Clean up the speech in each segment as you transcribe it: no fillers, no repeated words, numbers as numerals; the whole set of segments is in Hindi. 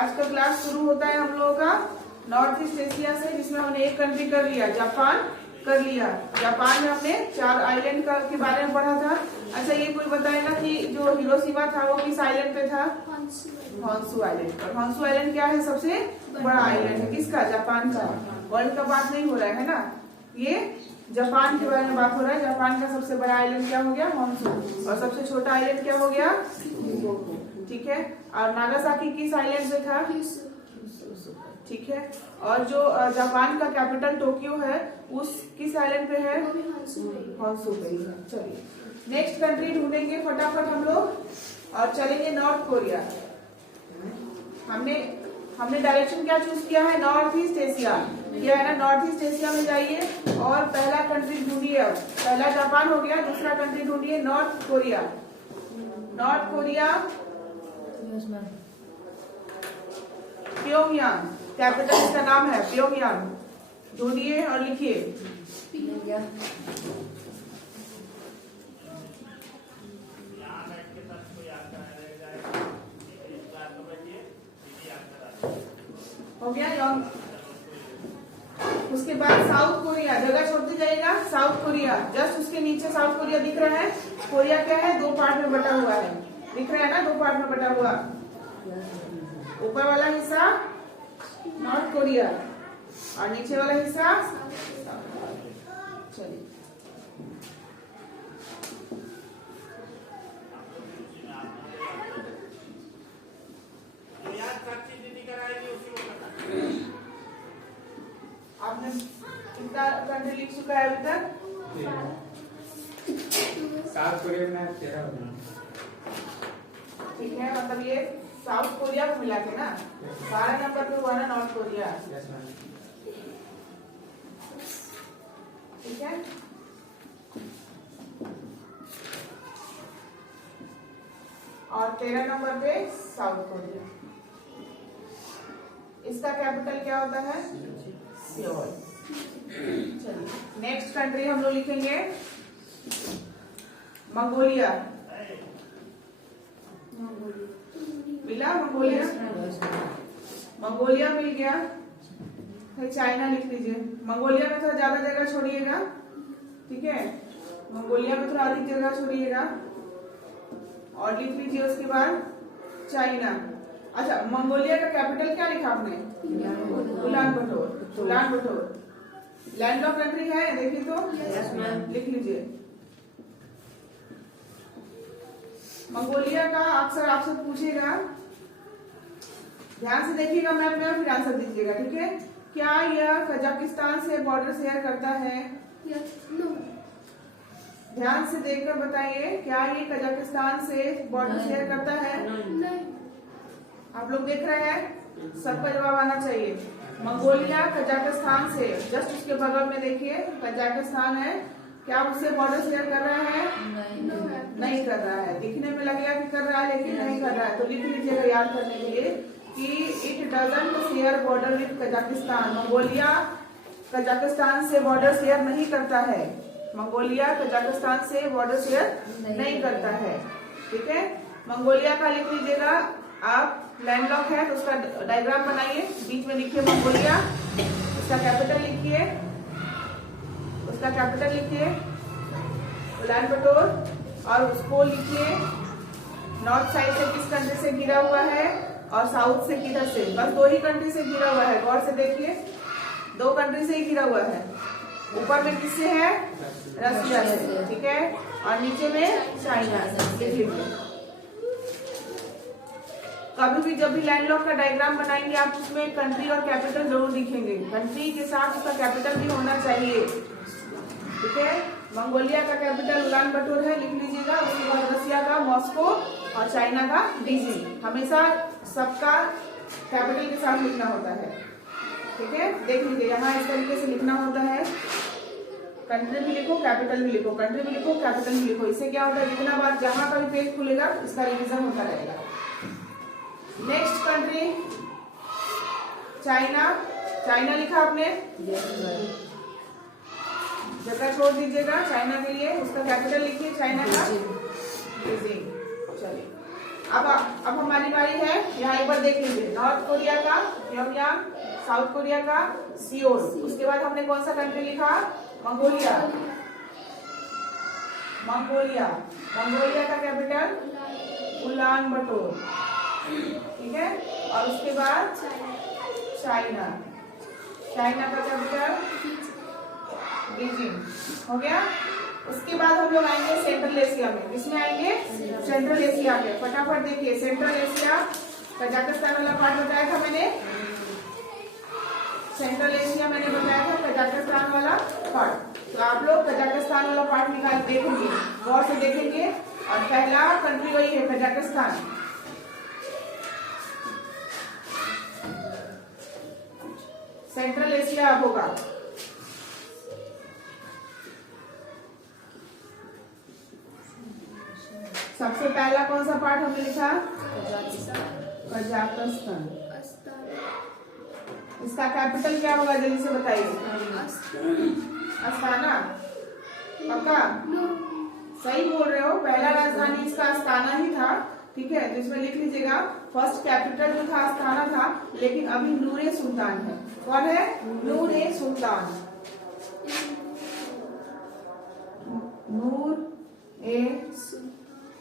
आज का क्लास शुरू होता है हम लोगों का नॉर्थ ईस्ट एशिया से, जिसमें हमने एक कंट्री कर लिया, जापान कर लिया। जापान में हमने 4 आइलैंड के बारे में पढ़ा था। अच्छा, ये कोई बताएगा कि जो हिरोशिमा था वो किस आइलैंड पे था? होन्शु आइलैंड पर। होन्शु आइलैंड क्या है? सबसे बड़ा आइलैंड है। किसका? जापान का। वर्ल्ड का बात नहीं हो रहा है ना, ये जापान के बारे में बात हो रहा है। जापान का सबसे बड़ा आइलैंड क्या हो गया? होन्शु। और सबसे छोटा आइलैंड क्या हो गया? ठीक है। और नागासाकी किस आइलैंड पे था? ठीक है। और जो जापान का कैपिटल टोक्यो है, उस किस आइलैंड पे है? होन्शु पे ही है। चलिए नेक्स्ट कंट्री ढूंढेंगे फटाफट हम लोग और चलेंगे नॉर्थ कोरिया। हमने डायरेक्शन क्या चूज किया है? नॉर्थ ईस्ट एशिया किया है ना। नॉर्थ ईस्ट एशिया में जाइए और पहला कंट्री ढूंढिए। अब पहला जापान हो गया, दूसरा कंट्री ढूंढिए north Korea. North Korea Pyongyang, capital इसका नाम है प्योंगयांग। ढूंढिए और लिखिए। हो गया यंग। उसके बाद साउथ कोरिया, जगह छोड़ते जाइएगा। साउथ कोरिया जस्ट उसके नीचे साउथ कोरिया दिख रहा है। कोरिया क्या है? 2 पार्ट में बटा हुआ है। दिख रहा है ना, 2 पार्ट में बटा हुआ। ऊपर वाला हिस्सा नॉर्थ कोरिया और नीचे वाला हिस्सा। चलिए आपने कितना कंट्री लिख चुका है अभी तक? साउथ कोरिया में 13 होगा। ठीक है, मतलब ये साउथ कोरिया को मिला के ना 12 नंबर पे हुआ ना नॉर्थ कोरिया। ठीक है। और 13 नंबर पे साउथ कोरिया। इसका कैपिटल क्या होता है? सियोल। चलिए नेक्स्ट कंट्री हम लोग लिखेंगे मंगोलिया। मिला मंगोलिया? मंगोलिया मिल गया। चाइना लिख लीजिए। मंगोलिया में थोड़ा ज्यादा जगह छोड़िएगा। ठीक है, मंगोलिया में थोड़ा अधिक जगह छोड़िएगा और लिख लीजिए उसके बाद चाइना। अच्छा, मंगोलिया का कैपिटल क्या लिखा आपने? उलान बटोर। उलान बटोर लैंड ऑफ कंट्री है, देखिए तो लिख लीजिए। मंगोलिया का अक्सर आपसे पूछेगा, ध्यान से देखिएगा मैप में, फिर आंसर दीजिएगा। ठीक है। क्या यह कजाकिस्तान से बॉर्डर शेयर करता है? ध्यान से देखकर बताइए, क्या ये कजाकिस्तान से बॉर्डर शेयर करता है? आप लोग देख रहे हैं, सबका जवाब आना चाहिए। मंगोलिया कजाकिस्तान से जस्ट उसके बगल में देखिए कजाकिस्तान है। क्या उससे बॉर्डर शेयर कर रहा है? नहीं कर रहा है। दिखने में लगेगा कि कर रहा है लेकिन नहीं कर रहा है। तो लिख लीजिएगा याद करने के लिए कि it doesn't share border with Kazakhstan. Mongolia Kazakhstan से बॉर्डर शेयर नहीं करता है। मंगोलिया कजाकिस्तान से बॉर्डर शेयर नहीं करता है। ठीक है, मंगोलिया का लिख लीजिएगा आप। लैंडलॉक है तो उसका डायग्राम बनाइए, बीच में लिखिए मंगोलिया, उसका कैपिटल लिखिए, उसका कैपिटल लिखिए उलान बटोर, और उसको लिखिए नॉर्थ साइड से किस कंट्री से घिरा हुआ है और साउथ से किधर से। बस 2 ही कंट्री से घिरा हुआ है, गौर से देखिए, 2 कंट्री से ही घिरा हुआ है। ऊपर में किससे है? रशिया से। ठीक है, और नीचे में चाइना से। कभी भी जब भी लैंडलॉक का डायग्राम बनाएंगे आप उसमें कंट्री और कैपिटल जरूर लिखेंगे। कंट्री के साथ उसका कैपिटल भी होना चाहिए। ठीक है, मंगोलिया का कैपिटल उलान बटोर है, लिख लीजिएगा। उसके बाद रशिया का मॉस्को और चाइना का बीजिंग। हमेशा सबका कैपिटल के साथ लिखना होता है। ठीक है, देख लीजिए यहाँ इस तरीके से लिखना होता है। कंट्री भी लिखो, कैपिटल भी लिखो, कंट्री भी लिखो, कैपिटल भी लिखो। इससे क्या होता है, जितना बार जहां का भी पेज खुलेगा इसका रिवीजन होता रहेगा। Next country China. चाइना लिखा आपने? जगह छोड़ दीजिएगा चाइना के लिए। उसका कैपिटल लिखिए चाइना का, बीजिंग। चलिए अब हमारी बारी है, यहाँ एक बार देख लीजिए, नॉर्थ कोरिया का प्योंगयांग, साउथ कोरिया का सियोल, उसके बाद हमने कौन सा कंट्री लिखा, मंगोलिया। मंगोलिया, मंगोलिया का कैपिटल उलान बटोर, ठीक है। और उसके बाद चाइना, चाइना का कैपिटल बीजिंग, हो गया। उसके बाद हम लोग आएंगे सेंट्रल एशिया में, किसमें आएंगे, सेंट्रल एशिया में। फटाफट देखिए, सेंट्रल एशिया कजाकिस्तान वाला पार्ट बताया था मैंने, सेंट्रल एशिया मैंने बताया था कजाकिस्तान वाला पार्ट। तो आप लोग कजाकिस्तान वाला पार्ट निकाल देखेंगे, गौर से देखेंगे, और पहला कंट्री वही है कजाकिस्तान। सेंट्रल एशिया अब होगा, सबसे पहला कौन सा पार्ट हमने लिखा, कजाकिस्तान। इसका कैपिटल क्या होगा, जल्दी से बताइए, अस्ताना, पक्का सही बोल रहे हो। पहला राजधानी इसका अस्ताना ही था, ठीक है। तो इसमें लिख लीजिएगा, फर्स्ट कैपिटल जो था अस्ताना था, लेकिन अभी नूरे सुल्तान है। कौन है, नूरे सुल्तान, नूर ए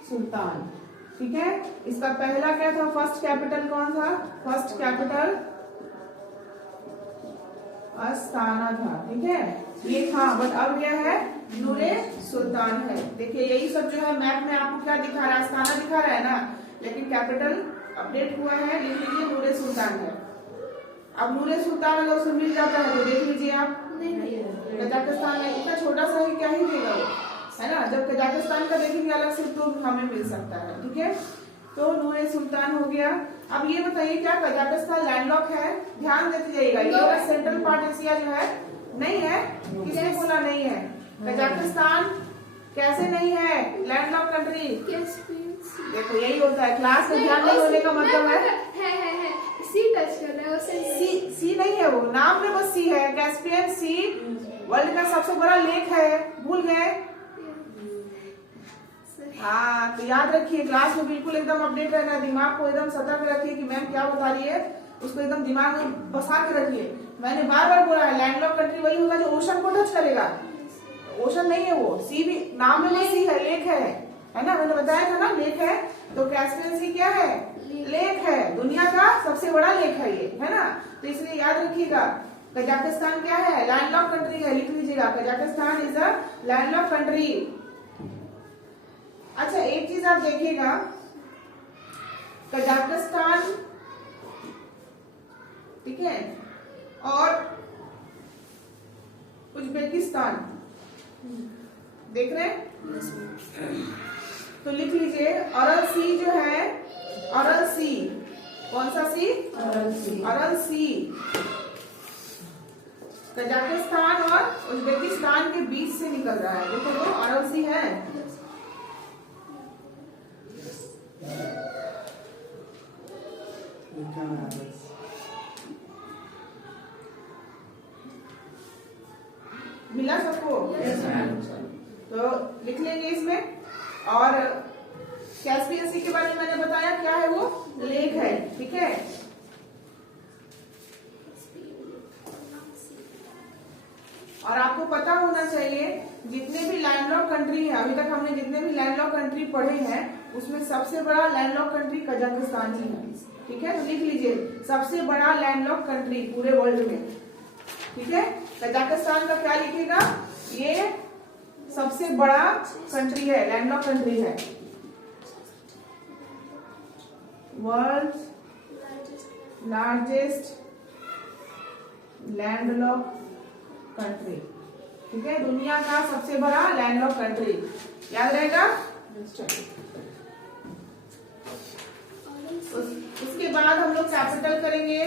सुल्तान, ठीक है। इसका पहला क्या था, फर्स्ट कैपिटल कौन था, फर्स्ट कैपिटल अस्ताना था, ठीक है, ये था। बट अब क्या है, नूरे सुल्तान है। देखिए यही सब जो है मैप में आपको क्या दिखा रहा है, अस्ताना दिखा रहा है ना, लेकिन कैपिटल अपडेट हुआ है, लिख लीजिए नूरे सुल्तान है। अब नूरे सुल्तान अगर उसमें मिल जाता है तो देख लीजिए आप, कजाकिस्तान में इतना छोटा सा ही क्या ही देगा वो, है ना। जब कजाकिस्तान का देखेंगे अलग से तो हमें मिल सकता है, ठीक है। तो नूरे सुल्तान हो गया। अब ये बताइए, क्या कजाकिस्तान लैंडलॉक है, ध्यान देते जाइएगा। ये सेंट्रल पार्ट एशिया जो है नहीं है, किसने बोला नहीं है, कजाकिस्तान कैसे नहीं है लैंडलॉक कंट्री। देखो यही होता है, क्लास में ध्यान नहीं होने का मतलब है सी टच कर रहा है, सी नहीं है, वो नाम में बस सी है। कैस्पियन सी वर्ल्ड का सबसे बड़ा लेक है, भूल गए। हाँ, तो याद रखिए, क्लास में बिल्कुल एकदम अपडेट रहना, दिमाग को एकदम सतर्क रखिए कि मैम क्या बता रही है, उसको एकदम दिमाग में बसा के रखिए। मैंने बार बार बोला है, लैंडलॉक कंट्री वही होगा जो ओशन को टच करेगा, ओशन नहीं है वो, सी भी नाम में सी है, लेक है ना, मैंने बताया था ना, लेक है। तो कैस्पियन सी क्या है, लेक है, दुनिया का सबसे बड़ा लेक है ये, है ना। तो इसलिए याद रखिएगा, कजाकिस्तान क्या है, लैंडलॉक कंट्री है, लिख लीजिएगा, Kazakhstan is a landlocked country. अच्छा एक चीज आप देखिएगा, कजाकिस्तान, ठीक है, और उज्बेकिस्तान देख रहे हैं, तो लिख लीजिए अरल सी जो है, अरल सी, कौन सा सी, अरल सी कजाकिस्तान और उज्बेकिस्तान के बीच से निकल रहा है। देखो वो अरल सी है, मिला सबको, तो लिख लेंगे इसमें। और कैस्पियन सी के बारे में मैंने बताया, क्या है वो, लेक है, ठीक है। और आपको पता होना चाहिए, जितने भी लैंडलॉक कंट्री है, अभी तक हमने जितने भी लैंडलॉक कंट्री पढ़े हैं, उसमें सबसे बड़ा लैंडलॉक कंट्री कजाकिस्तान ही है, ठीक है। तो लिख लीजिए, सबसे बड़ा लैंडलॉक कंट्री पूरे वर्ल्ड में, ठीक है। कजाकिस्तान का क्या लिखेगा, ये सबसे बड़ा कंट्री है, लैंडलॉक कंट्री है, वर्ल्ड लार्जेस्ट लैंडलॉक कंट्री, ठीक है, दुनिया का सबसे बड़ा लैंडलॉक कंट्री, याद रहेगा। उसके बाद हम लोग कैपिटल करेंगे,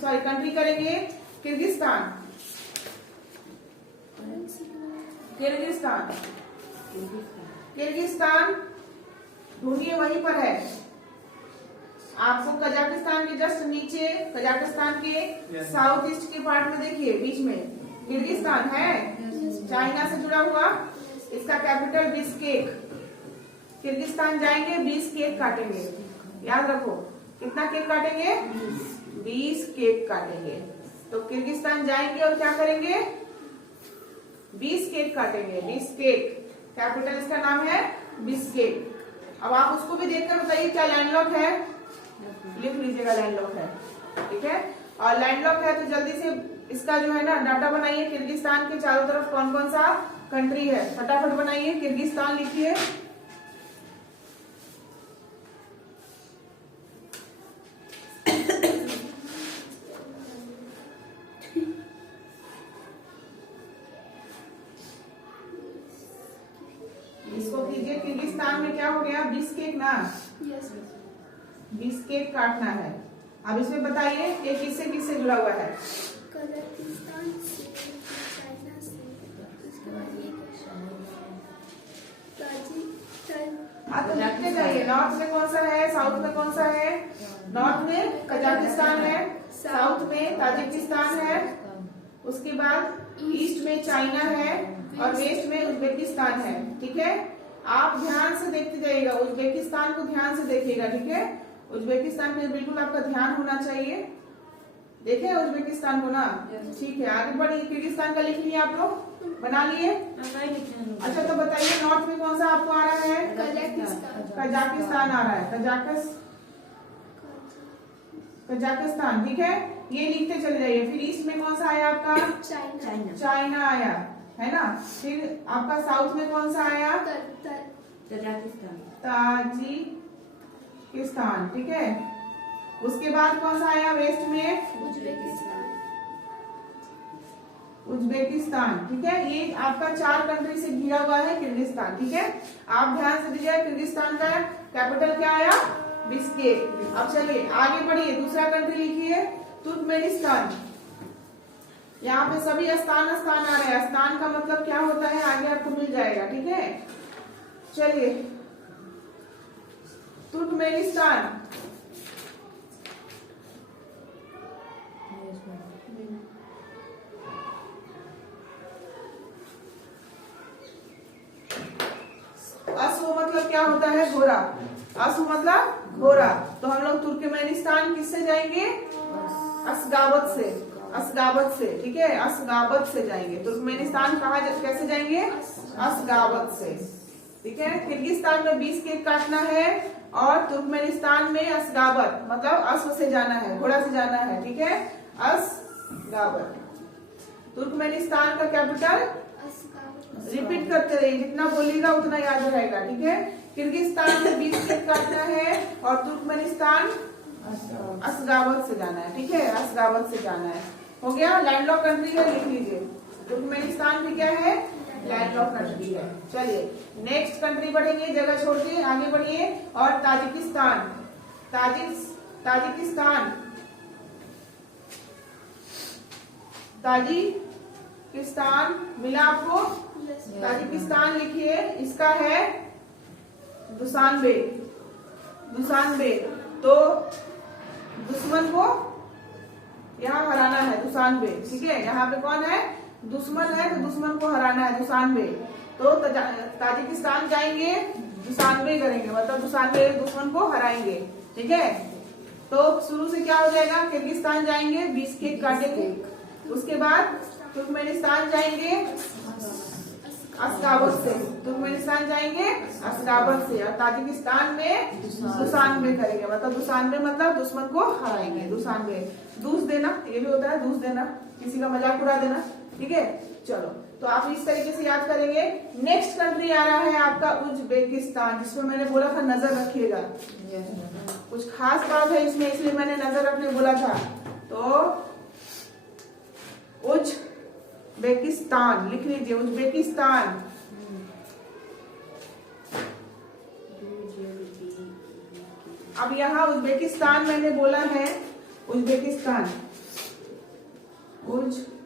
सॉरी कंट्री करेंगे, किर्गिस्तान। किर्गिस्तान, किर्गिस्तान ढूंढिए, वहीं पर है आपको, कजाकिस्तान के जस्ट नीचे, कजाकिस्तान के साउथ ईस्ट के पार्ट में देखिए, बीच में किर्गिस्तान है, चाइना से जुड़ा हुआ। इसका कैपिटल बिस्केक, किर्गिस्तान जाएंगे बिस्केक काटेंगे, याद रखो कितना केक काटेंगे, 20 केक काटेंगे। तो किर्गिस्तान जाएंगे और क्या करेंगे, 20 केक काटेंगे, 20 केक। कैपिटल इसका नाम है बिस्केट। अब आप उसको भी देखकर बताइए क्या लैंडलॉक है, लिख लीजिएगा लैंडलॉक है, ठीक है। और लैंडलॉक है तो जल्दी से इसका जो है ना डाटा बनाइए। किर्गिस्तान के चारों तरफ कौन कौन सा कंट्री है, फटाफट बनाइए। किर्गिस्तान लिखिए, इसको कीजिए। किर्गिस्तान में क्या हो गया, 20 केक ना, यस 20 केक काटना है। अब इसमें बताइए ये किससे किससे जुड़ा हुआ है। कजाकिस्तान से, चाइना से, उसके बाद ये ताजिकिस्तान। हाँ तो लिखते जाइए, नॉर्थ में कौन सा है, साउथ में कौन सा है। नॉर्थ में कजाकिस्तान है, साउथ में ताजिकिस्तान है, उसके बाद ईस्ट में चाइना है और वेस्ट में उज्बेकिस्तान है, ठीक है। आप ध्यान से देखते जाइएगा, उज्बेकिस्तान को ध्यान से देखिएगा, ठीक है। उज्बेकिस्तान पे बिल्कुल आपका ध्यान होना चाहिए। देखे उज्बेकिस्तान को ना, ठीक है। आगे बढ़िए, किर्गिस्तान का लिख लिया आप लोग, बना लिए। अच्छा तो बताइए नॉर्थ में कौन सा आपको आ रहा है, कजाकिस्तान आ रहा है, कजाकिस्तान, ठीक है। ये लिखते चले जाइए। फिर ईस्ट में कौन सा आया आपका, चाइना आया है ना। फिर आपका साउथ में कौन सा आया, ताजिकिस्तान, ठीक है। उसके बाद कौन सा आया वेस्ट में, उज्बेकिस्तान, ठीक है। ये आपका 4 कंट्री से घिरा हुआ है किर्गिस्तान, ठीक है। आप ध्यान से दीजिए, किर्गिस्तान का कैपिटल क्या आया, बिस्केट। अब चलिए आगे बढ़िए, दूसरा कंट्री लिखिए, तुर्कमेनिस्तान। यहाँ पे सभी स्थान स्थान आ रहे हैं, स्थान का मतलब क्या होता है आगे आपको मिल जाएगा, ठीक है। चलिए तुर्कमेनिस्तान, असु मतलब क्या होता है, घोड़ा। असु मतलब घोड़ा। तो हम लोग तुर्कमेनिस्तान किससे जाएंगे, अशगाबत से, अशगाबत से, ठीक है। अशगाबत से जाएंगे। तुर्कमेनिस्तान कहाँ कैसे जाएंगे, अशगाबत से, ठीक है। किर्गिस्तान में 20 केक काटना है और तुर्कमेनिस्तान में अशगाबत मतलब अश्व से जाना है, घोड़ा से जाना है, ठीक है। अशगाबत। तुर्कमेनिस्तान का कैपिटल, रिपीट करते रहिए, जितना बोलिएगा उतना याद रहेगा, ठीक है। किर्गिस्तान में 20 केक काटना है और तुर्कमेनिस्तान अशगाबत से जाना है, ठीक है। अशगाबत से जाना है, हो गया। लैंडलॉक कंट्री है, लिख लीजिए। तुर्कमेनिस्तान भी क्या है, लैंडलॉक कंट्री है। चलिए नेक्स्ट कंट्री बढ़ेंगे, जगह छोड़ के आगे बढ़िए। और ताजिकिस्तान, ताजिकिस्तान, ताजिकिस्तान मिला आपको। ताजिकिस्तान लिखिए, इसका है दुशानबे, दुशानबे। तो दुश्मन को यहाँ हराना है, दुशानबे, ठीक है। यहाँ पे कौन है, दुश्मन है, तो दुश्मन को हराना है, दुशानबे। तो ताजिकिस्तान जाएंगे, दुशानबे करेंगे, मतलब दुशानबे दुश्मन को हराएंगे, ठीक है। तो शुरू से क्या हो जाएगा, किर्गिस्तान जाएंगे, 20 केक काटेंगे। उसके बाद तुर्कमेनिस्तान जाएंगे अशगाबत से, तुर्कमेनिस्तान जाएंगे अशगाबत से, और ताजिकिस्तान में दुशानबे करेंगे, मतलब दुशानबे मतलब दुश्मन को हराएंगे, दुशानबे। दूस देना, ये भी होता है दूस देना, किसी का मजाक उड़ा देना, ठीक है। चलो तो आप इस तरीके से याद करेंगे। नेक्स्ट कंट्री आ रहा है आपका उज्बेकिस्तान, जिसमें मैंने बोला था नजर रखिएगा, कुछ खास बात है इसमें, इसलिए मैंने नजर रखने बोला था। तो उज्बेकिस्तान लिख लीजिए, उज्बेकिस्तान। अब यहाँ उज्बेकिस्तान मैंने बोला है, उज्बेकिस्तान, उज्बेकिस्तान,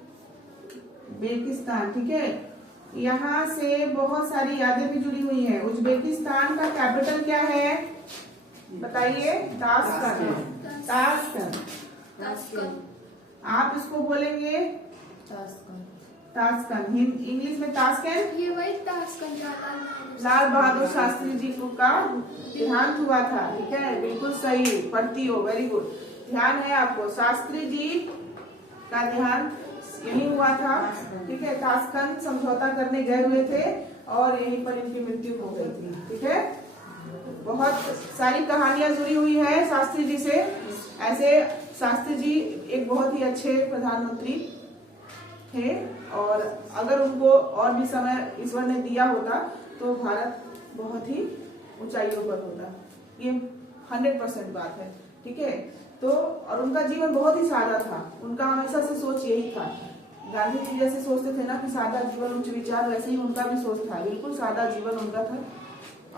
ठीक है। यहाँ से बहुत सारी यादें भी जुड़ी हुई हैं। उज्बेकिस्तान का कैपिटल क्या है बताइए, ताशकंद, ताशकंद। आप इसको बोलेंगे ताशकंद, इंग्लिश में ताशकंद। ये वही ताशकंद जहाँ लाल बहादुर शास्त्री जी को का देहांत हुआ था। ठीक है, बिल्कुल सही पढ़ती हो, वेरी गुड, ध्यान है आपको। शास्त्री जी का देहांत यही हुआ था। ठीक है, ताशकंद समझौता करने गए हुए थे और यहीं पर इनकी मृत्यु हो गई थी। ठीक है, बहुत सारी कहानियां जुड़ी हुई है शास्त्री जी से। ऐसे शास्त्री जी एक बहुत ही अच्छे प्रधानमंत्री थे और अगर उनको और भी समय ईश्वर ने दिया होता तो भारत बहुत ही ऊंचाइयों पर होता, ये 100% बात है। ठीक है, तो और उनका जीवन बहुत ही सादा था, उनका हमेशा से सोच यही था। गांधी जी जैसे सोचते थे ना कि सादा जीवन उच्च विचार, वैसे ही उनका भी सोच था, बिल्कुल सादा जीवन उनका था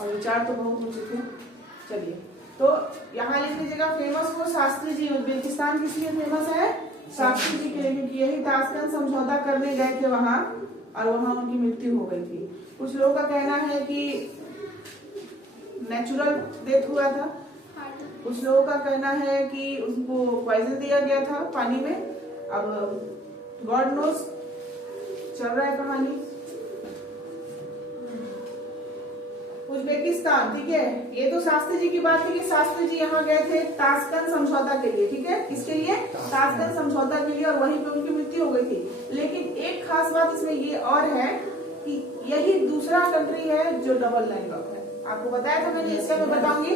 और विचार तो बहुत ऊंचे थे। चलिए, तो यहाँ लिख लीजिएगा फेमस वो शास्त्री जी। उज्बेकिस्तान किस लिए फेमस है? शास्त्री जी के लिए, क्योंकि यही ताशकंद समझौता करने गए थे वहां और वहां उनकी मृत्यु हो गई थी। कुछ लोगों का कहना है कि नेचुरल डेथ हुआ था, कुछ लोगों का कहना है कि उनको पॉइजन दिया गया था पानी में। अब गॉड नोस, चल रहा है कहानी। उज्बेकिस्तान, ठीक है, ये तो शास्त्री जी की बात थी कि शास्त्री जी यहाँ गए थे ताशकंद समझौता के लिए। ठीक है, किसके लिए? ताशकंद समझौता के लिए, और वहीं पे उनकी मृत्यु हो गई थी। लेकिन एक खास बात इसमें ये और है कि यही दूसरा कंट्री है जो डबल लैंडलॉक है। आपको बताया था मैंने, इसका मैं बताऊंगी।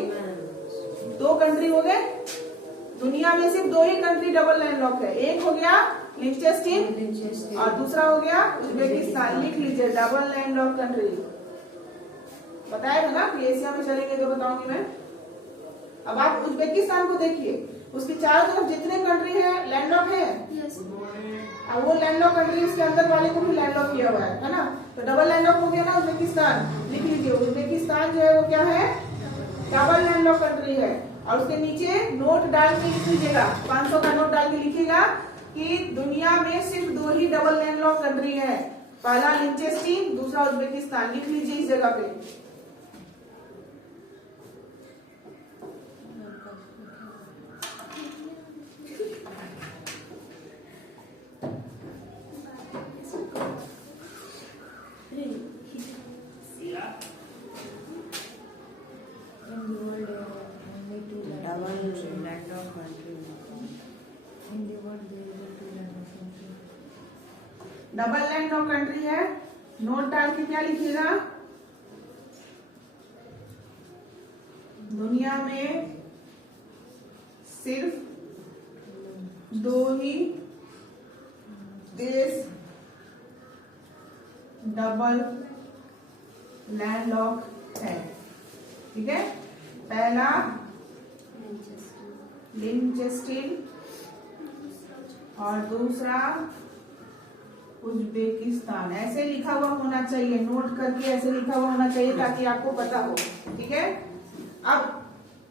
2 कंट्री हो गए, दुनिया में सिर्फ 2 ही कंट्री डबल लैंडलॉक है। एक हो गया लिंचेस्टीन और दूसरा हो गया उज्बेकिस्तान। लिख लीजिए, डबल लैंडलॉक कंट्री। बताया था ना कि एशिया में चलेंगे तो बताऊंगी मैं। अब आप उज्बेकिस्तान को देखिए, उसके चारों तरफ जितने कंट्री है लैंडलॉक है। अब वो लैंडलॉक कंट्री उसके अंदर वाले को भी लैंडलॉक किया हुआ है ना, तो डबल लैंडलॉक हो गया ना उज्बेकिस्तान। लिख लीजिए, उज्बेकिस्तान जो है वो क्या है? डबल लैंडलॉक कंट्री है। और उसके नीचे नोट डाल के लिख लीजिएगा, 500 का नोट डाल के लिखिएगा कि दुनिया में सिर्फ 2 ही डबल लैंडलॉक कंट्री है, पहला लिंचेस्टीन, दूसरा उज्बेकिस्तान। लिख लीजिए इस जगह पे। डबल लैंडलॉक कंट्री है, नोट डाल के क्या लिखिएगा? दुनिया में सिर्फ 2 ही देश डबल लैंडलॉक है। ठीक है, पहला लिंचेस्टीन और दूसरा उज्बेकिस्तान। ऐसे लिखा हुआ होना चाहिए, नोट करके ऐसे लिखा हुआ होना चाहिए ताकि आपको पता हो। ठीक है, अब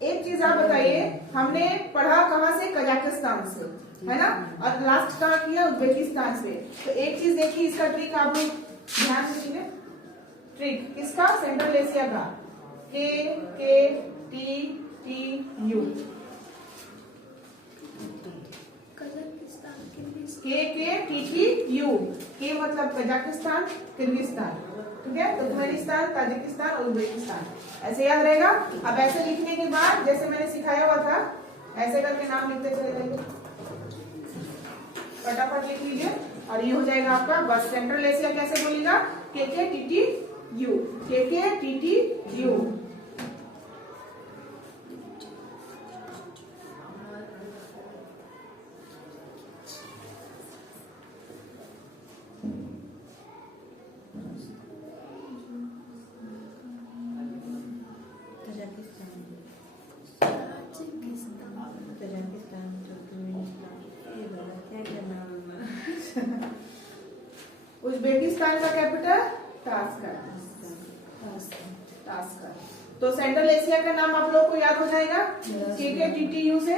एक चीज आप बताइए, हमने पढ़ा कहाँ से? कजाकिस्तान से, है ना, और लास्ट कहाँ किया? उज्बेकिस्तान से। तो एक चीज देखिए, इसका ट्रिक आप लोग ध्यान दीजिए। ट्रिक किसका? सेंट्रल एशिया का। KKTTU, KKTTU। के मतलब कजाकिस्तान, किर्गिस्तान, ठीक है, तुर्कमेनिस्तान, ताजिकिस्तान और उज्बेकिस्तान। ऐसे याद रहेगा। अब ऐसे लिखने के बाद जैसे मैंने सिखाया हुआ था, ऐसे करके नाम लिखते चले जाइए, फटाफट लिख लीजिए और ये हो जाएगा आपका। बस सेंट्रल एशिया कैसे बोलेगा? KKTTU, KKTTU। उज्बेकिस्तान का कैपिटल ताशकंद। तो सेंट्रल एशिया का नाम आप लोग को याद हो जाएगा KKTTU से।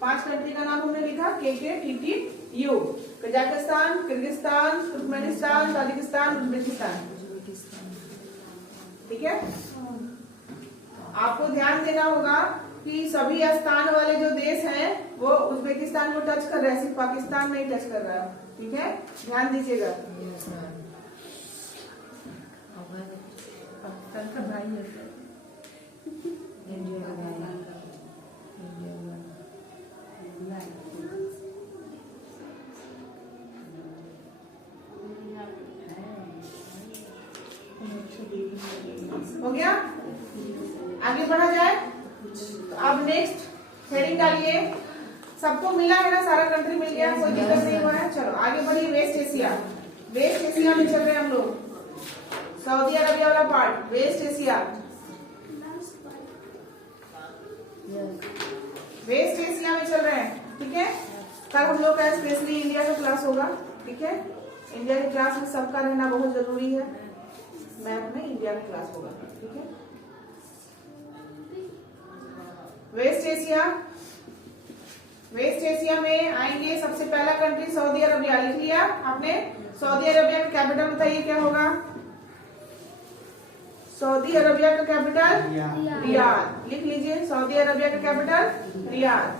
5 कंट्री का नाम हमने लिखा KKTTU, Kazakhstan, Kyrgyzstan, Turkmenistan, Tajikistan, Uzbekistan. ठीक है, आपको ध्यान देना होगा कि सभी स्थान वाले जो देश हैं वो उज्बेकिस्तान को टच कर रहे हैं, सिर्फ पाकिस्तान नहीं टच कर रहा है। ठीक है, ध्यान दीजिएगा। पाकिस्तान का भाई है। हो गया, आगे बढ़ा जाए। तो अब नेक्स्ट हेडिंग डालिए। सबको मिला है ना, सारा कंट्री मिल गया, कोई दिक्कत नहीं हुआ है। चलो आगे बढ़िए। वेस्ट एशिया, वेस्ट एशिया में चल रहे हैं हम लोग। सऊदी अरबिया वाला part, west Asia, west Asia में चल रहे हैं। ठीक है, कल हम लोग का स्पेशली इंडिया का क्लास होगा। ठीक है, इंडिया की क्लास में सबका रहना बहुत जरूरी है। मैथ में इंडिया की क्लास होगा। ठीक है, वेस्ट एशिया, वेस्ट एशिया में आएंगे। सबसे पहला कंट्री सऊदी अरबिया, लिख लिया आपने। सऊदी अरबिया का कैपिटल बताइए क्या होगा? सऊदी अरबिया का कैपिटल रियाद, लिख लीजिए। सऊदी अरबिया का capital Riyadh.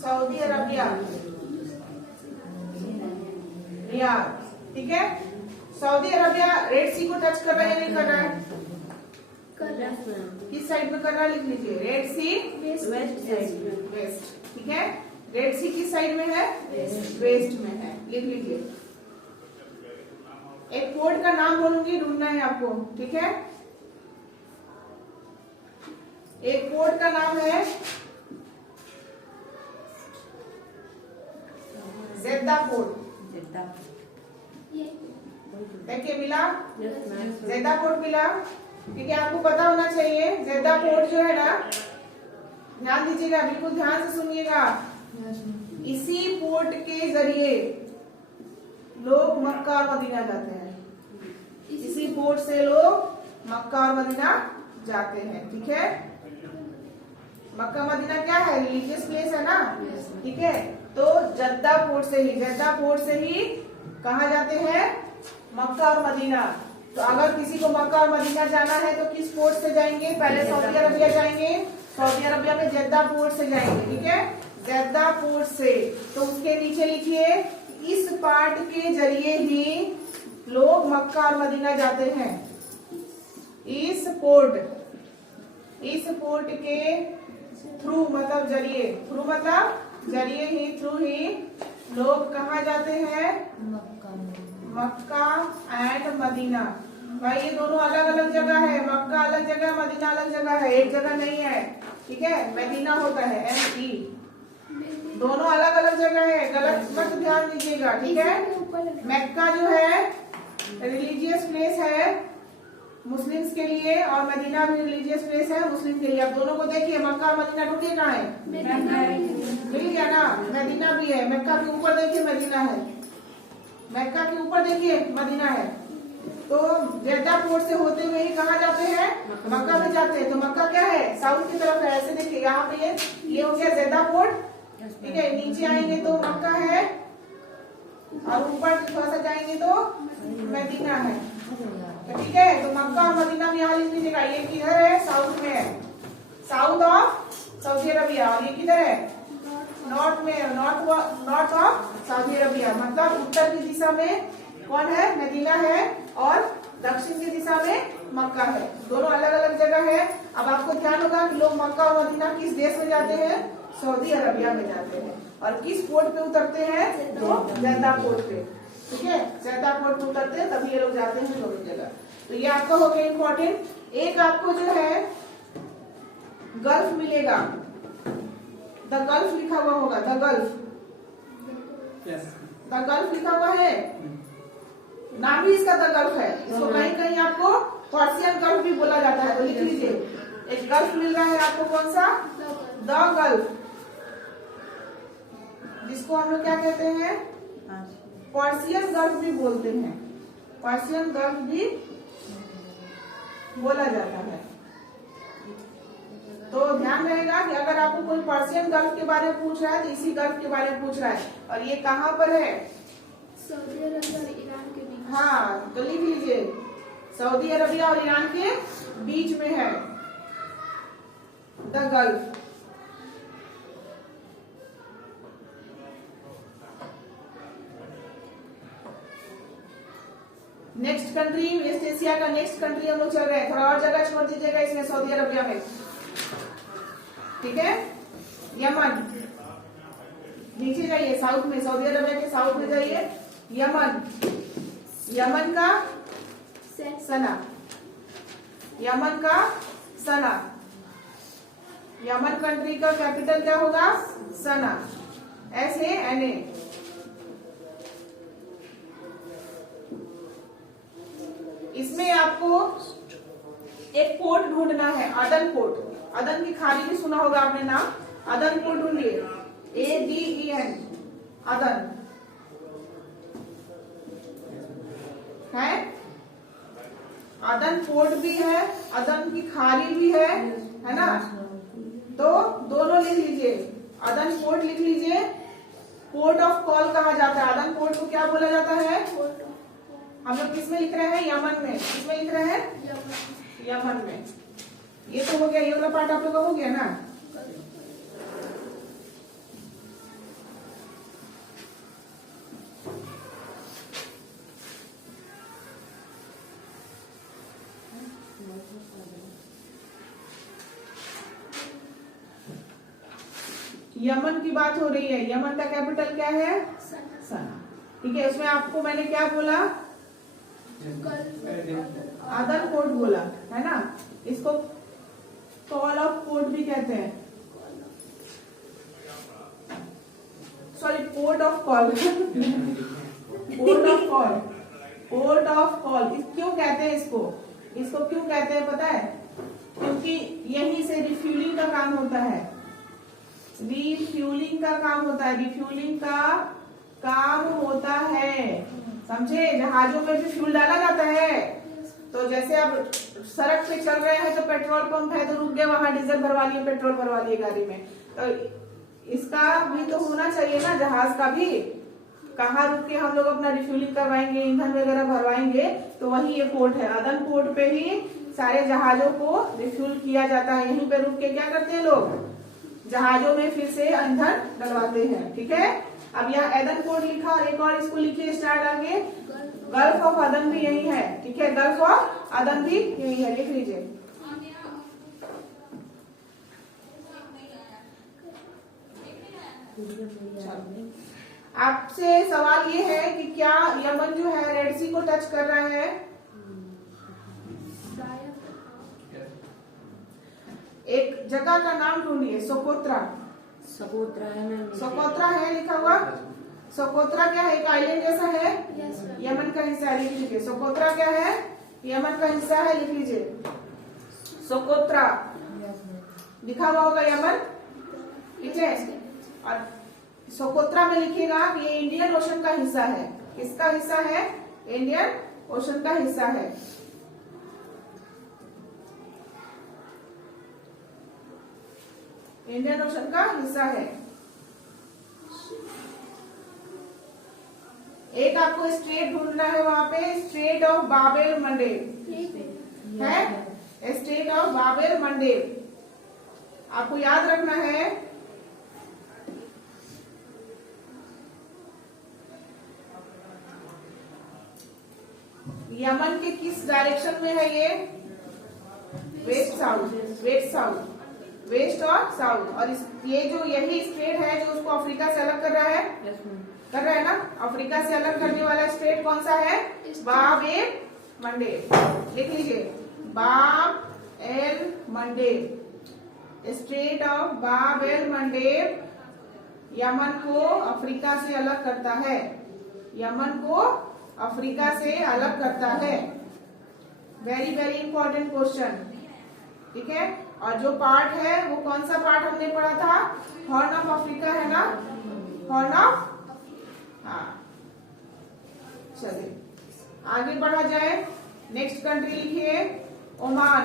Saudi Arabia Riyadh. ठीक है, सऊदी अरबिया रेड सी को टच कर रहा है या नहीं कर रहा है? किस साइड में कर रहा है? लिख लीजिए। रेड सी वेस्ट। ठीक है, रेड सी किस साइड में है? वेस्ट में है, लिख लीजिए। एक पोर्ट का नाम बोलूंगी, ढूंढना है आपको। ठीक है, एक पोर्ट का नाम है जेद्दा पोर्ट। देखिए मिला, जेद्दा पोर्ट मिला। ठीक है, आपको पता होना चाहिए जेद्दा पोर्ट जो है ना, ध्यान दीजिएगा, बिल्कुल ध्यान से सुनिएगा। इसी पोर्ट के जरिए लोग मक्का और मदीना जाते हैं। इसी पोर्ट से लोग मक्का और मदीना जाते हैं। ठीक है, मक्का मदीना क्या है? रिलीजियस प्लेस है ना। ठीक है, तो जद्दा पोर्ट से ही, जद्दा पोर्ट से ही कहाँ जाते हैं? मक्का और मदीना। तो अगर किसी को मक्का और मदीना जाना है तो किस पोर्ट से जाएंगे? पहले सऊदी अरबिया जाएंगे, सऊदी अरबिया में जद्दा पोर्ट से जाएंगे। ठीक है, जद्दा पोर्ट से। तो उसके नीचे लिखिए, इस पार्ट के जरिए ही लोग मक्का और मदीना जाते हैं। इस पोर्ट के थ्रू, मतलब जरिए, थ्रू मतलब जरिए ही, थ्रू ही लोग कहाँ जाते हैं? मक्का एंड मदीना। भाई ये दोनों अलग अलग जगह है, मक्का अलग जगह, मदीना अलग जगह है, एक जगह नहीं है। ठीक है, मदीना होता है ME, दोनों अलग अलग जगह है, गलत मत ध्यान दीजिएगा। ठीक है, मक्का जो है रिलीजियस प्लेस है मुस्लिम्स के लिए, और मदीना भी रिलीजियस प्लेस है मुस्लिम के लिए। आप दोनों को देखिए, मक्का और मदीना ढूंढिए कहाँ है? मिल गया ना, मदीना भी है। मक्का के ऊपर देखिए मदीना है, मक्का के ऊपर देखिए मदीना है। तो जद्दा पोर्ट से होते हुए ही कहाँ जाते हैं? मक्का में जाते हैं। तो मक्का क्या है? साउथ की तरफ है। ऐसे देखिए, यहाँ पे ये हो गया जद्दा पोर्ट। ठीक है, नीचे आएंगे तो मक्का है, और ऊपर थोड़ा सा जाएंगे तो मदीना है। ठीक है, तो मक्का और मदीना में यहाँ लिख लीजिएगा। ये किधर है? साउथ में है, साउथ ऑफ सऊदी अरबिया। और ये किधर है? नॉर्थ में, नॉर्थ ऑफ सऊदी अरबिया। मतलब उत्तर की दिशा में कौन है? मदीना है, और दक्षिण की दिशा में मक्का है। दोनों अलग अलग जगह है। अब आपको ध्यान होगा कि लोग मक्का और मदीना किस देश में जाते हैं? सऊदी अरबिया में जाते हैं। और किस पोर्ट पे उतरते हैं? तो जद्दा पोर्ट पे। ठीक है, जद्दा पोर्ट पे उतरते हैं, तभी ये लोग जाते हैं दोनों जगह। तो ये आपका हो गया इम्पोर्टेंट। एक आपको जो है गल्फ मिलेगा, द गल्फ लिखा हुआ होगा, द गल्फ, द गल्फ लिखा हुआ है, नाम भी इसका द गल्फ है। इसको कहीं कहीं आपको पर्सियन गल्फ भी बोला जाता है। तो लिख लीजिए, एक गल्फ मिल रहा है आपको, कौन सा? द गल्फ, जिसको हम लोग क्या कहते हैं? पर्शियन गल्फ भी बोलते हैं, पर्शियन गल्फ भी बोला जाता है। तो ध्यान रहेगा कि अगर आपको कोई पर्शियन गल्फ के बारे में पूछ रहा है तो इसी गल्फ के बारे में पूछ रहा है, और ये कहाँ पर है? सऊदी अरबिया और ईरान के बीच। हाँ, तो लिख लीजिए, सऊदी अरबिया और ईरान के बीच में है the Gulf. Next country, west Asia का नेक्स्ट कंट्री हम लोग चल रहे हैं। थोड़ा और जगह छोड़ दीजिएगा इसमें, सऊदी अरबिया में, ठीक है? यमन, नीचे जाइए साउथ में, सऊदी अरबिया के साउथ में जाइए, यमन, यमन का सना, यमन का सना, यमन कंट्री का कैपिटल क्या होगा? सना, SANA। इसमें आपको एक पोर्ट ढूंढना है, अदन पोर्ट। अदन की खाड़ी भी सुना होगा आपने नाम, अदन पोर्ट ढूंढिए, ADEN, अदन है, अदन पोर्ट भी है, अदन की खाड़ी भी है ना? तो दोनों लिख लीजिए, अदन पोर्ट लिख लीजिए। पोर्ट ऑफ कॉल कहा जाता है, अदन पोर्ट को क्या बोला जाता है? हम लोग किसमें लिख रहे हैं? यमन में। किसमें लिख रहे हैं? यमन में। ये तो हो गया, ये वाला पार्ट आप लोग का हो गया ना? यमन की बात हो रही है, यमन का कैपिटल क्या है? सना, ठीक है? उसमें आपको मैंने क्या बोला? अदन पोर्ट बोला है ना? इसको कॉल ऑफ पोर्ट भी कहते हैं, sorry port of call, port of call, port of call. क्यों कहते हैं इसको? इसको क्यों कहते हैं पता है? क्योंकि यहीं से रिफ्यूलिंग का काम होता है, रिफ्यूलिंग का काम होता है, रिफ्यूलिंग का काम होता है, समझे? जहाजों में भी फ्यूल डाला जाता है। तो जैसे आप सड़क पे चल रहे हैं तो पेट्रोल पंप है तो रुक गए, वहां डीजल भरवा लिए, पेट्रोल भरवा लिए गाड़ी में, तो इसका भी तो होना चाहिए ना, जहाज का भी। कहाँ रुक के हम लोग अपना रिफ्यूलिंग करवाएंगे, ईंधन वगैरह भरवाएंगे? तो वही ये पोर्ट है, अदन पोर्ट पे ही सारे जहाजों को रिफ्यूल किया जाता है। यहीं पे रुक के क्या करते हैं लोग? जहाजों में फिर से ईंधन डलवाते हैं, ठीक है? अब यहाँ एदन पोर्ट लिखा, और एक और इसको लिखिए स्टार्ट आगे, गल्फ ऑफ अदन भी यही है, ठीक है? गल्फ ऑफ अदन भी यही है, लिख लीजिए। आपसे सवाल ये है कि क्या यमन जो है रेड सी को टच कर रहा है? एक जगह का नाम ढूंढिए, सोकोत्रा। सकोत्रा है मैम, सोकोत्रा है लिखा हुआ? सोकोत्रा क्या है? एक आइलैंड जैसा है, यमन का हिस्सा है, लिख लीजिए। सोकोत्रा क्या है? यमन का हिस्सा है, लिख लीजिए। सोकोत्रा लिखा हुआ होगा, यमन, ठीक है? और सोकोत्रा में लिखिएगा कि ये इंडियन ओशन का हिस्सा है। किसका हिस्सा है? इंडियन ओशन का हिस्सा है। इंडियन ओशन का हिस्सा है। एक आपको स्ट्रेट ढूंढना है वहां पे, स्ट्रेट ऑफ बाबेल मंडेब है, स्ट्रेट ऑफ बाबेल मंडेब आपको याद रखना है। यमन के किस डायरेक्शन में है ये? West south, west south, west और साउथ। और ये जो यही स्टेट है जो उसको अफ्रीका से अलग कर रहा है, कर रहा है ना? अफ्रीका से अलग करने वाला स्टेट कौन सा है? बाब एल मंडेब, लिख लीजिए, बाब एल मंडेब। स्टेट ऑफ बाब एल मंडेब यमन को अफ्रीका से अलग करता है, यमन को अफ्रीका से अलग करता है। वेरी वेरी इंपॉर्टेंट क्वेश्चन, ठीक है? और जो पार्ट है वो कौन सा पार्ट हमने पढ़ा था? हॉर्न ऑफ अफ्रीका है ना, हॉर्न ऑफ, हाँ। चलिए आगे बढ़ा जाए। नेक्स्ट कंट्री लिखिए ओमान।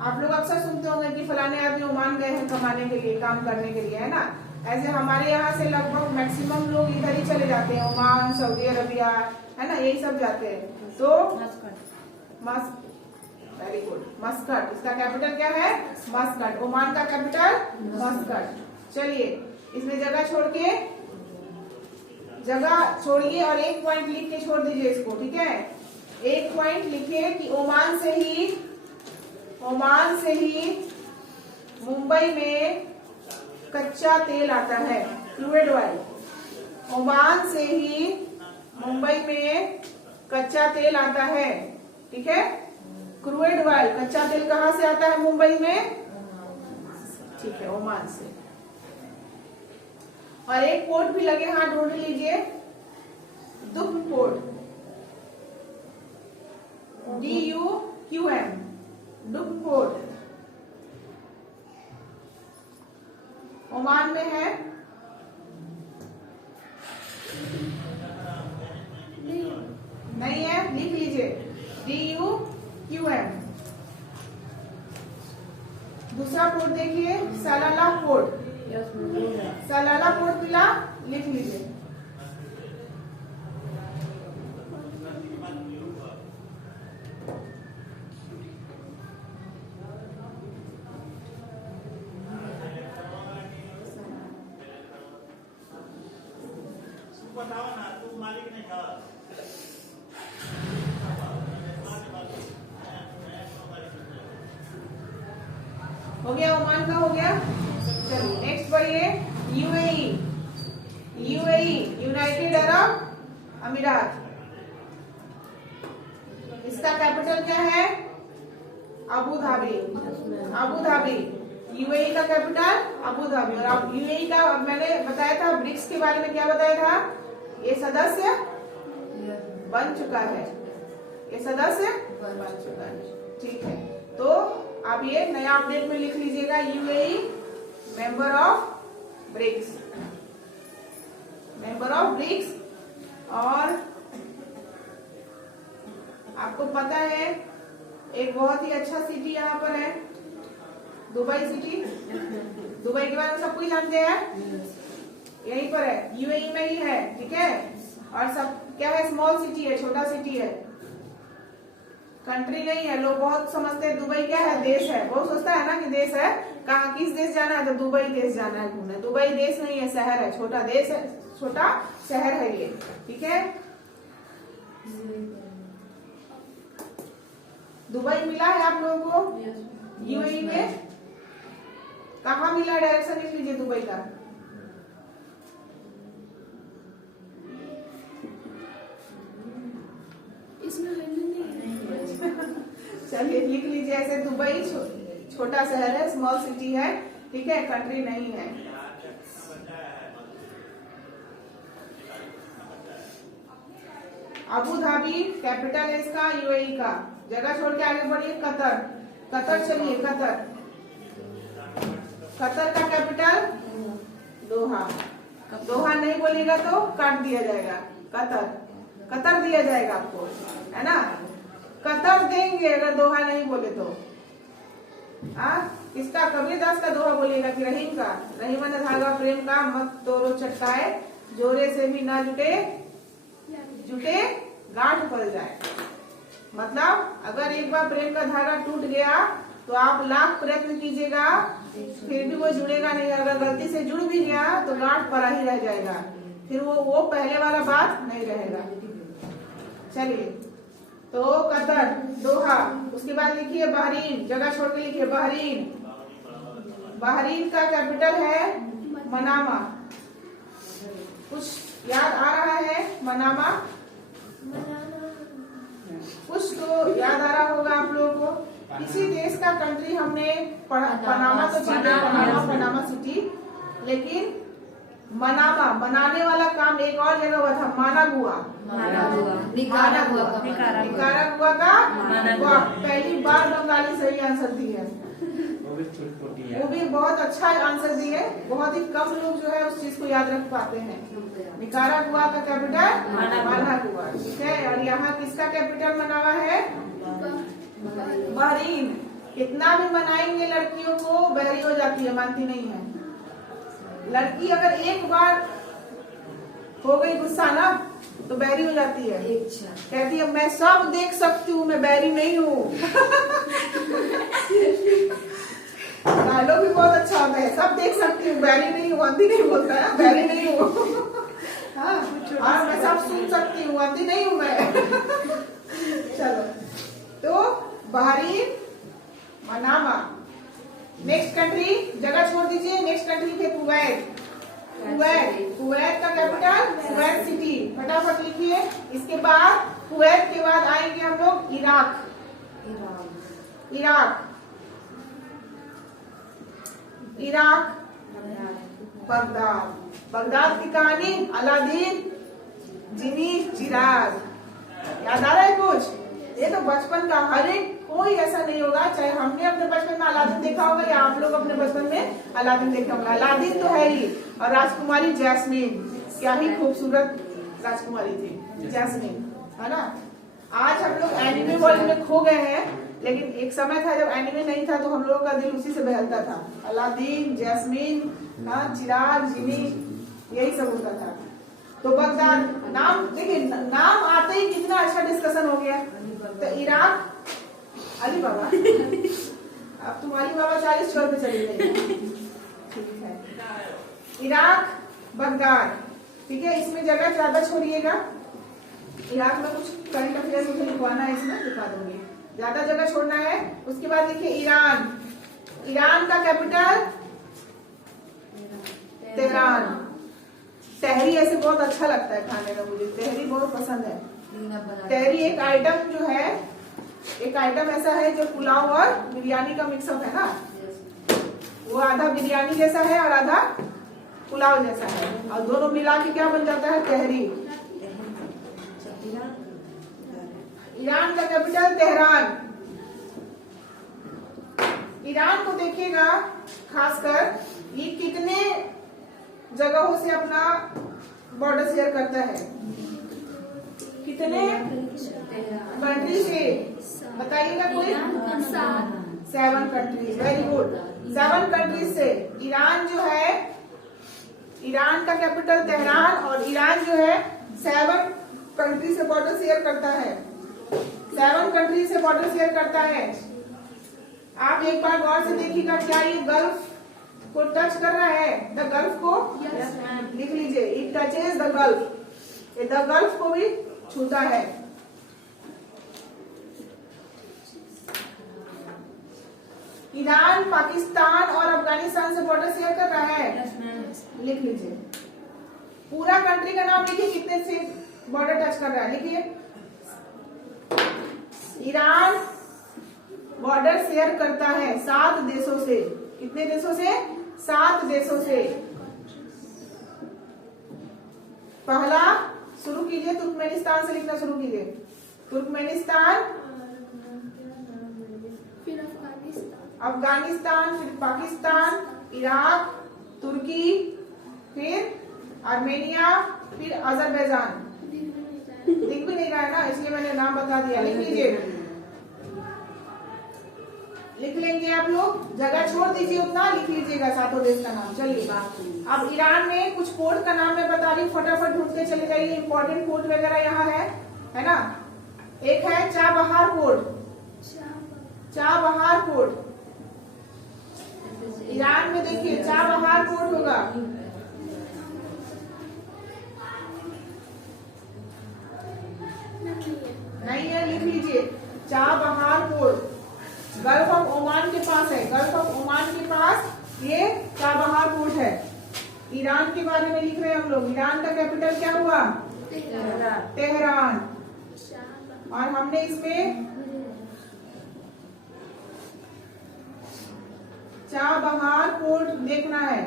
आप लोग अक्सर सुनते होंगे कि फलाने आदमी ओमान गए हैं कमाने के लिए, काम करने के लिए, है ना। ऐसे हमारे यहाँ से लगभग मैक्सिमम लोग इधर ही चले जाते हैं, ओमान, सऊदी अरबिया, है ना, यही सब जाते हैं। तो वेरी गुड, मस्कट। इसका कैपिटल क्या है? मस्कट। ओमान का कैपिटल मस्कट। चलिए इसमें जगह छोड़िए और एक पॉइंट लिख के छोड़ दीजिए इसको, ठीक है। एक पॉइंट लिखिए कि ओमान से ही मुंबई में कच्चा तेल आता है, क्रूड ऑयल। ओमान से ही मुंबई में कच्चा तेल आता है, ठीक है। क्रूड ऑयल, कच्चा तेल कहाँ से आता है मुंबई में? ठीक है, ओमान से। और एक पोर्ट भी लगे हाथ ढूंढ लीजिए, दुख पोर्ट, DUQM, दुख पोर्ट ओमान में है। नहीं है, लिख लीजिए DUQM। दूसरा पोर्ट देखिए सलाला पोर्ट, सलाला पोर्ट मिला, लिख लीजिए। हो गया, ओमान का हो गया। चलिए नेक्स्ट पढ़िए UAE, यूनाइटेड अरब अमीरात। इसका कैपिटल क्या है? Abu Dhabi. UAE का कैपिटल अबू धाबी। और अब UAE का मैंने बताया था, ब्रिक्स के बारे में क्या बताया था? ये सदस्य बन चुका है, ये सदस्य बन चुका है, ठीक है। तो आप ये नया अपडेट में लिख लीजिएगा, UAE मेंबर ऑफ ब्रिक्स, और आपको पता है एक बहुत ही अच्छा सिटी यहाँ पर है, दुबई सिटी। दुबई के बारे में सब कुछ जानते हैं, यहीं पर है, UAE में ही है, ठीक है। और सब क्या है? स्मॉल सिटी है, छोटा सिटी है, कंट्री नहीं है। लोग बहुत समझते हैं दुबई क्या है? देश है। बहुत सोचता है ना कि देश है, कहाँ किस देश जाना है? तो दुबई देश जाना है घूमने। दुबई देश नहीं है, शहर है, छोटा देश है, छोटा शहर है ये, ठीक है। दुबई मिला है आप लोगों को? UAE में कहाँ मिला? डायरेक्शन लिख लीजिए दुबई का। इसमें नहीं चलिए लिख लीजिए ऐसे, दुबई छोटा शहर है, स्मॉल सिटी है, ठीक है, कंट्री नहीं है। अबू धाबी कैपिटल है इसका, UAE का। जगह छोड़ के आगे बढ़िए, कतर। चलिए कतर का कैपिटल दोहा नहीं बोलेगा तो काट दिया जाएगा, कतर दिया जाएगा आपको, है ना। कतर देंगे अगर दोहा नहीं बोले तो। किसका? कबीरदास का दोहा बोलिएगा कि रहीम का, रहीम न धागा प्रेम का, मत तोड़ो चटकाए, जोरे से भी ना जुटे गांठ पड़ जाए। मतलब अगर एक बार प्रेम का धागा टूट गया तो आप लाख प्रयत्न कीजिएगा फिर भी वो जुड़ेगा नहीं। अगर गलती से जुड़ भी गया तो गांठ पड़ा ही रह जाएगा, फिर वो पहले वाला बात नहीं रहेगा। चलिए तो कतर, दोहा। उसके बाद लिखिए बहरीन, जगह छोड़ के लिखिए बहरीन का कैपिटल है मनामा। कुछ याद आ रहा है? मनामा कुछ तो याद आ रहा होगा आप लोगों को। किसी देश का कंट्री हमने पनामा तो पनामा सिटी, लेकिन मनामा बनाने वाला काम एक और जगह हुआ था, मानागुआ का। वाह, पहली बार बंगाली सही आंसर दी है। लिया। वो भी बहुत अच्छा आंसर दिए। बहुत ही कम लोग जो है उस चीज को याद रख पाते हैं। निकारागुआ का कैपिटल मानागुआ, ठीक है। और यहाँ किसका कैपिटल मनावा है? बहरीन। कितना भी मनाएंगे लड़कियों को बहरी हो जाती है, मानती नहीं है। लड़की अगर एक बार हो गई गुस्सा ना तो बहरी हो जाती है। कहती है मैं सब देख सकती हूँ, मैं बहरी नहीं हूँ। डायलॉग भी बहुत अच्छा होता है, सब देख सकती हूँ बहरी नहीं हूँ, अंधी नहीं बोलता है, बहरी नहीं हूँ। हाँ, और मैं सब सुन सकती हूँ, अंधी नहीं हूँ मैं। चलो, तो बहरीन, मनामा। नेक्स्ट कंट्री, जगह छोड़ दीजिए। नेक्स्ट कंट्री थे कुवैत। कुवैत का कैपिटल कुवैत सिटी, फटाफट लिखिए। इसके बाद कुवैत के बाद आएंगे हम लोग इराक। बगदाद। बगदाद की कहानी अलादीन, जिनी, चिराग। याद आ रहा है कुछ? ये तो बचपन का, हर एक कोई ऐसा नहीं होगा, चाहे हमने अपने बचपन में अलादीन देखा होगा या आप लोग अपने बचपन में अलादीन देखा होगा। अलादीन तो है ही, और राजकुमारी जैस्मीन, क्या ही खूबसूरत राजकुमारी थी जैस्मीन, है ना। आज हम लोग एनिमे वर्ल्ड में खो गए हैं, लेकिन एक समय था जब एनिमे नहीं था तो हम लोगों का दिल उसी से बहलता था। अलादीन, जैस्मीन, चिराग, जिनी, यही सब होता था। तो बगदाद नाम देखिए, नाम आते ही कितना अच्छा डिस्कशन हो गया। तो इराक, अली बाबा, अब तुम्हारी बाबा 40 छोड़ पे चली गई, ठीक है। इराक, बगदाद, ठीक है। इसमें जगह ज्यादा छोड़िएगा। इराक में कुछ करंट अफेयर्स मुझे लिखवाना है, इसमें लिखवा दूंगी, ज्यादा जगह छोड़ना है। उसके बाद देखिए ईरान। ईरान का कैपिटल तेहरान। तहरी ऐसे बहुत अच्छा लगता है खाने में, मुझे तहरी बहुत पसंद है। तहरी एक आइटम जो है, एक आइटम ऐसा है जो पुलाव और बिरयानी का मिक्सअप है ना, वो आधा बिरयानी जैसा है और आधा पुलाव जैसा है, और दोनों मिला के क्या बन जाता है? तहरी। ईरान का कैपिटल तेहरान। ईरान को देखिएगा, खासकर ये कितने जगहों से अपना बॉर्डर शेयर करता है, कितने कंट्री से बताइएगा कोई? 7 कंट्रीज। वेरी गुड, 7 कंट्रीज से। ईरान जो है, ईरान का कैपिटल तेहरान, और ईरान जो है 7 कंट्री से बॉर्डर शेयर करता है। 7 कंट्री से बॉर्डर शेयर करता है। आप एक बार गौर से देखिएगा, क्या ये गल्फ को टच कर रहा है? द गल्फ को लिख लीजिए, इट टचेज द गल्फ। ये द गल्फ को भी छूता है। ईरान पाकिस्तान और अफगानिस्तान से बॉर्डर शेयर कर रहा है, लिख लीजिए। पूरा कंट्री का नाम लिखिए, कितने से बॉर्डर टच कर रहा है, लिखिए। ईरान बॉर्डर शेयर करता है 7 देशों से। कितने देशों से? 7 देशों से। पहला शुरू कीजिए, तुर्कमेनिस्तान से लिखना शुरू कीजिए। तुर्कमेनिस्तान, फिर अफगानिस्तान, फिर पाकिस्तान, इराक, तुर्की, फिर आर्मेनिया, फिर अजरबैजान। लिख भी नहीं रहा है ना, इसलिए मैंने नाम बता दिया। लिख लीजिए, लिख लेंगे आप लोग। जगह छोड़ दीजिए, उतना लिख लीजिएगा 7 देश का नाम। चलिए, अब ईरान में कुछ पोर्ट का नाम मैं बता रही, फटाफट ढूंढते चले जाइए। इंपॉर्टेंट पोर्ट वगैरह यहाँ है ना। एक है Chabahar port. Chabahar port Iran में, देखिए चाबहार पोर्ट होगा। नहीं है, लिख लीजिए Chabahar port. Gulf of Oman के पास है, गल्फ ऑफ ओमान के पास ये चाबहार पोर्ट है। ईरान के बारे में लिख रहे हैं हम लोग। ईरान का कैपिटल क्या हुआ? तेहरान। और हमने इसमें चाबहार पोर्ट देखना है।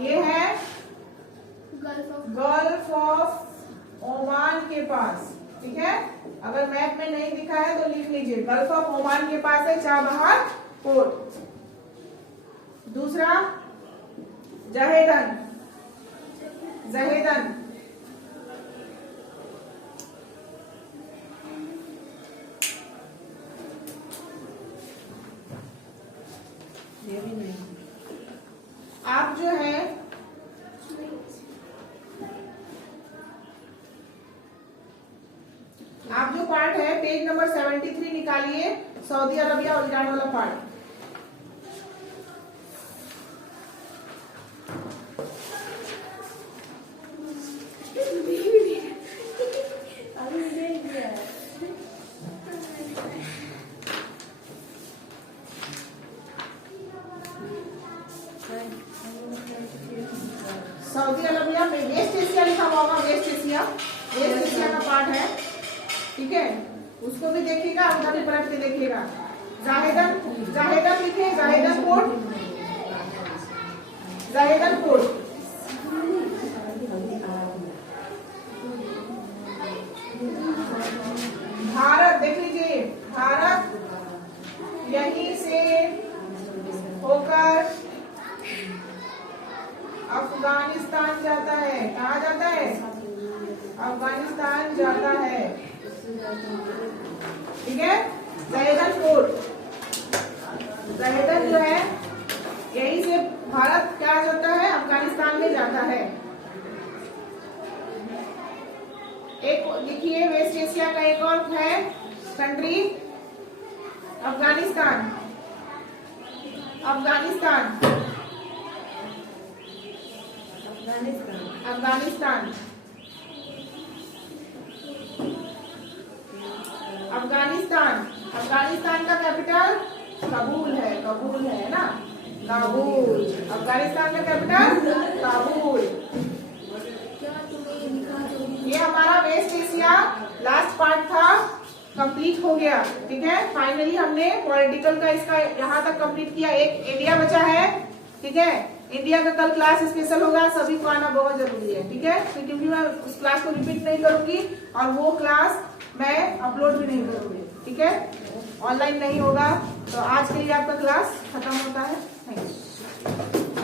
ये है गल्फ ऑफ ओमान के पास, ठीक है। अगर मैप में नहीं दिखा है तो लिख लीजिए, गल्फ ऑफ ओमान के पास है चाबहार पोर्ट। दूसरा जहेदन, जहेदन। ये भी नहीं। आप जो है आप जो पार्ट है पेज नंबर 73 निकालिए, सऊदी अरबिया और ईरान वाला पार्ट। सऊदी अरबिया में वेस्ट एशिया लिखा हुआ होगा, वेस्ट एशिया, वेस्ट एशिया का पार्ट है, ठीक है। उसको भी देखिएगा, उधर भी पलट के देखिएगा। जाहेदन, जाहेदन लिखे, जाहेदन कोड, जाहेदन कोड। भारत देख लीजिए, भारत यहीं से होकर अफगानिस्तान जाता है। कहाँ जाता है? अफगानिस्तान जाता है, ठीक है। जाहेदन कोड, जाहेदन जो है यहीं से भारत क्या जाता है, अफगानिस्तान में जाता है। एक देखिए वेस्ट एशिया का एक और है कंट्री, अफगानिस्तान, अफगानिस्तान, अफगानिस्तान, अफगानिस्तान। अफगानिस्तान का कैपिटल काबुल है, काबुल है ना, काबुल। अफगानिस्तान का कैपिटल काबुल। ये हमारा वेस्ट एशिया लास्ट पार्ट था, कंप्लीट हो गया, ठीक है। फाइनली हमने पॉलिटिकल का इसका यहाँ तक कंप्लीट किया। एक इंडिया बचा है, ठीक है। इंडिया का कल क्लास स्पेशल होगा, सभी को आना बहुत जरूरी है, ठीक है। क्योंकि मैं उस क्लास को रिपीट नहीं करूंगी और वो क्लास मैं अपलोड भी नहीं करूंगी, ठीक है। ऑनलाइन नहीं होगा, तो आज के लिए आपका क्लास खत्म होता है। Thank you.